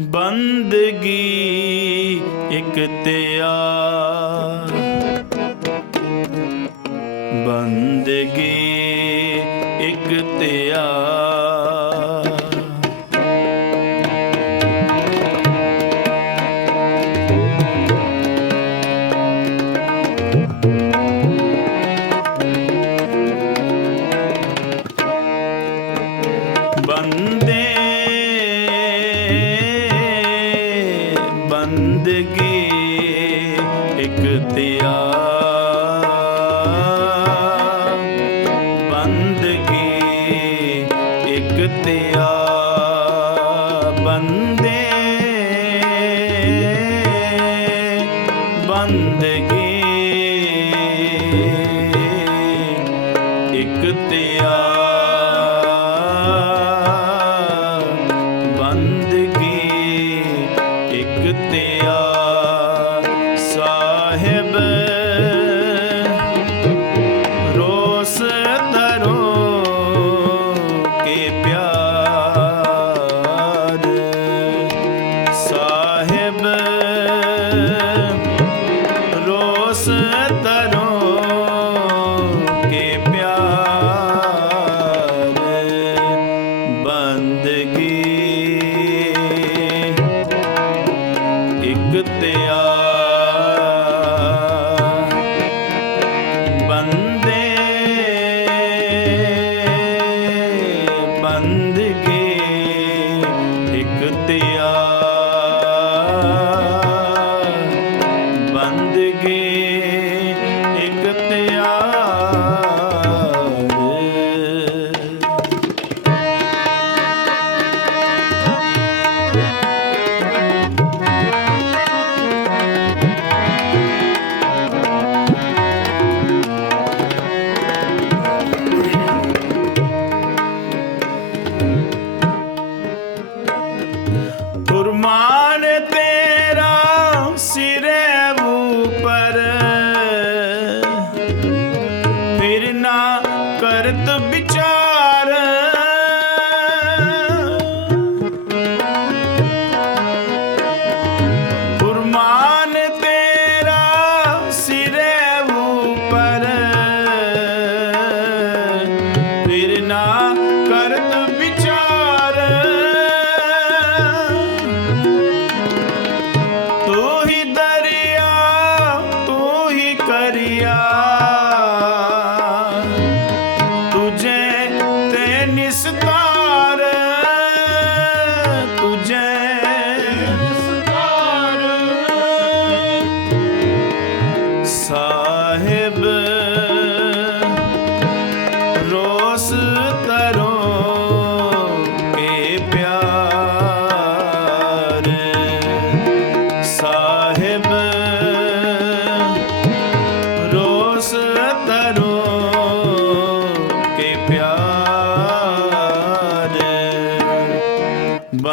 ਬੰਦਗੀ ਇੱਕ ਤਿਆਰ ਬੰਦਗੀ ਇੱਕ ਤਿਆਰ ਬੰਦੇ ਇਕ ਬੰਦੇ ਬੰਦਗੀ ਇਕ ਤਿਆ ਬੰਦਗੀ ਇਕ ਤੇ ਫਿਰ ਨਾ ਕਰਤ ਵਿਚਾਰ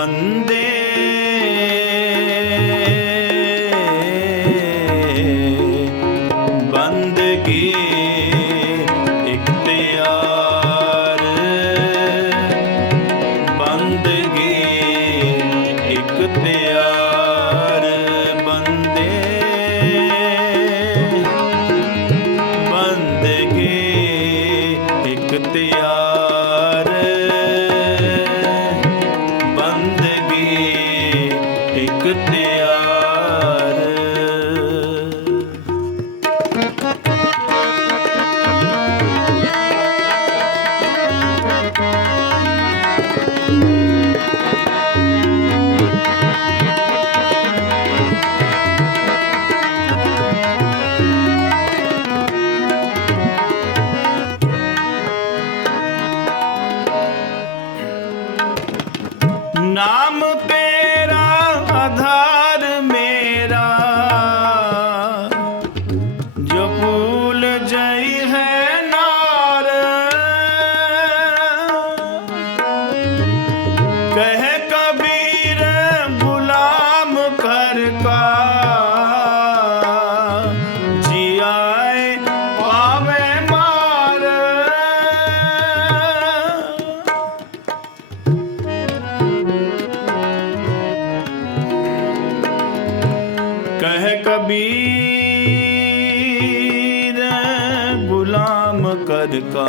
ਬੰਦੇ। ਬੰਦਗੀ ਇਕ ਤਿਆਰ ਬੰਦਗੀ ਇਕ ਨਾਮ ਤੇਰਾ ਆਧਾਰ ਮੇਰਾ। ਜੋ ਭੂਲ ਜਈ ਹੈ ਨਾਰ। ਕਹੇ ਕਬੀਰ ਗੁਲਾਮ ਕਰ ਕਾ। ਗੁਲਾਮ ਕਰ ਕਾ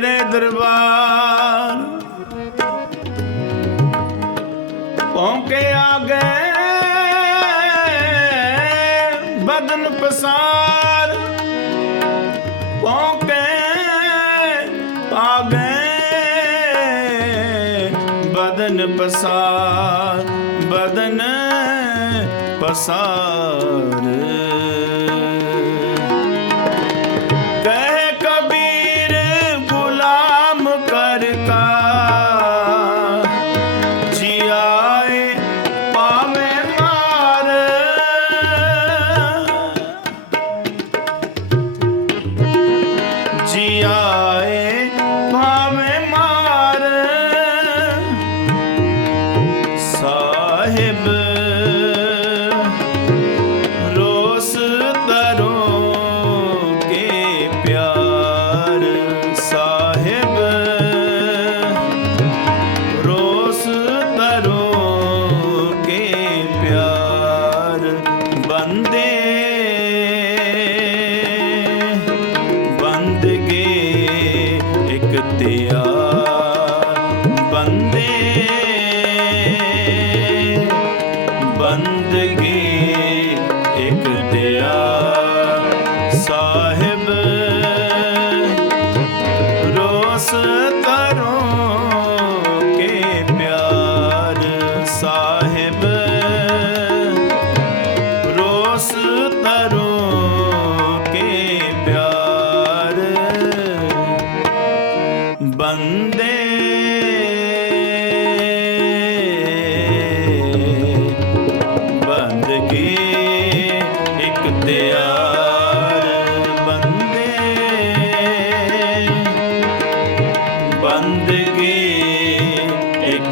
ਤੇਰੇ ਦਰਬਾਰ। ਪਹੁੰਚੇ ਆ ਗਏ ਬਦਨ ਪਸਾਰ। ਪਹੁੰਚੇ ਆ ਗਏ ਬਦਨ ਪਸਾਰ। ਬਦਨ ਪਸਾਰ।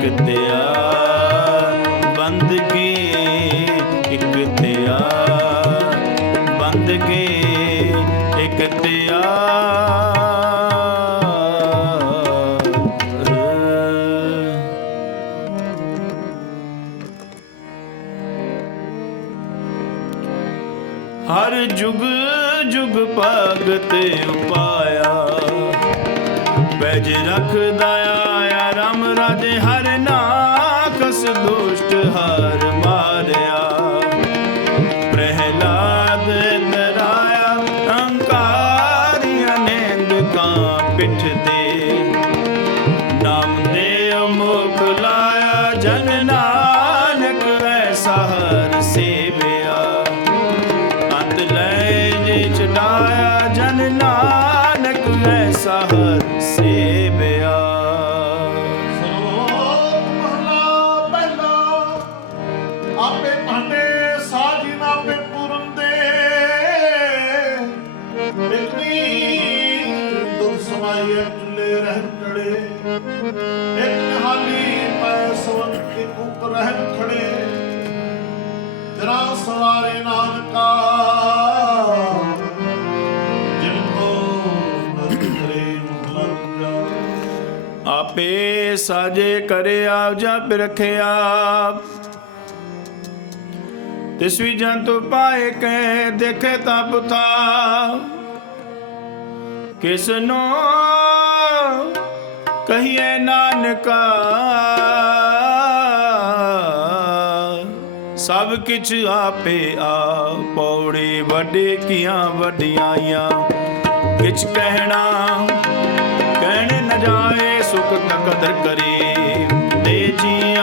ਇੱਕ ਤਿਆਰ ਬੰਦਗੀ ਇੱਕ ਤਿਆਰ ਬੰਦਗੀ ਇੱਕ ਤਿਆ ਹਰ ਜੁਗ ਜੁਗ ਭਗਤ ਉਪਾਇਆ ਬੈਜ ਰੱਖਦਾ ਪਿੱਠ ਤੇ ਨਾਮ ਦੇ ਮੁਖ ਲਾਇਆ ਜਨ ਨਾਨਕ ਐਸਾ ਹਰ ਸੇਵਿਆ। ਅੰਤ ਲੈ ਜੇ ਚੜਾਇਆ ਜਨ ਨਾਨਕ ਐਸਾ ਹਰ ਸੇਵਿਆ। ਆਪੇ ਭਾਂਡੇ ਇੱਕ ਨਿਹਾਲੀ ਪੈ ਸਵਨ ਇੱਕ ਉੱਪਰ ਰਹਿ ਖੜੇ। ਤੇਰਾ ਸਵਾਰੇ ਨਾਨਕਾ, ਜਿਨ ਕੋ ਨਦਰ ਕਰੇ ਆਪੇ ਸਾਜੇ ਕਰੇ ਆਪ ਜਪ ਰਖਿਆ। ਤਿਸ ਵੀ ਜੰਤੂ ਪਾਏ ਕੈ ਦੇਖੇ ਤਾ ਪੁਥਾ ਕਿਸਨੋ ਕਹੀਏ ਨਾਨਕਾ, ਸਭ ਕਿਛ ਆਪੇ ਆ ਪੌੜੇ ਵੱਡੇ ਕੀਆਂ ਵਡਿਆਈਆਂ। ਕਿਛ ਕਹਿਣਾ, ਕਹਿਣ ਨ ਜਾਏ ਸੁਖ ਨ ਕਦਰ ਕਰੇ। ਦੇ ਜੀ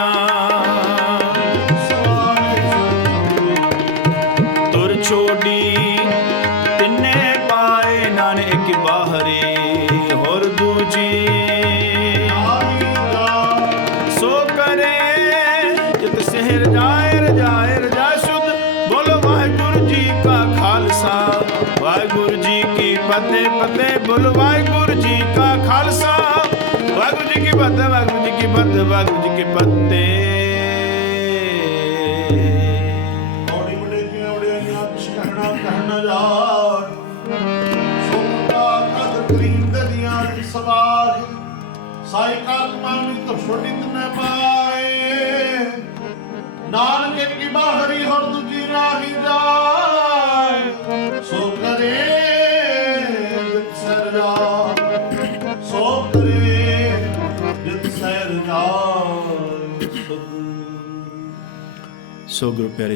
ਜੀ ਕੀ ਫਤਿਹ ਫਤਿਹ ਬੋਲ ਵਾਹਿਗੁਰੂ ਜੀ ਕਾ ਖਾਲਸਾ। ਵਾਹਿਗੁਰੂ ਜੀ ਕੀ ਫਤਿਹ, ਵਾਹਿਗੁਰੂ ਜੀ ਕੀ ਫਤਿਹ, ਵਾਹਿਗੁਰੂ ਜੀ ਕੀ ਫਤਿਹ। ਔੜੀ ਮੁੰਡੇ ਦੀਆਂ ਉੜਿਆਈਆਂ ਕੁਛ ਕਹਿਣਾ ਕਹਿਣਾ ਯਾਰ ਸੋਤਾ ਕਦ ਕਰੀਮ ਦਲੀਆਂ ਦੀ ਸਵਾਰ। ਸਾਈ ਕਾਤ ਮਾਨੀ ਤਾਂ ਛੋਟੀ ਪਾਏ। ਨਾਨਕ ਕੀ ਬਾਹਰੀ ਹੋਰ ਦੂਜੀ ਰਾਹੀ ਜਾਏ। seu grupo era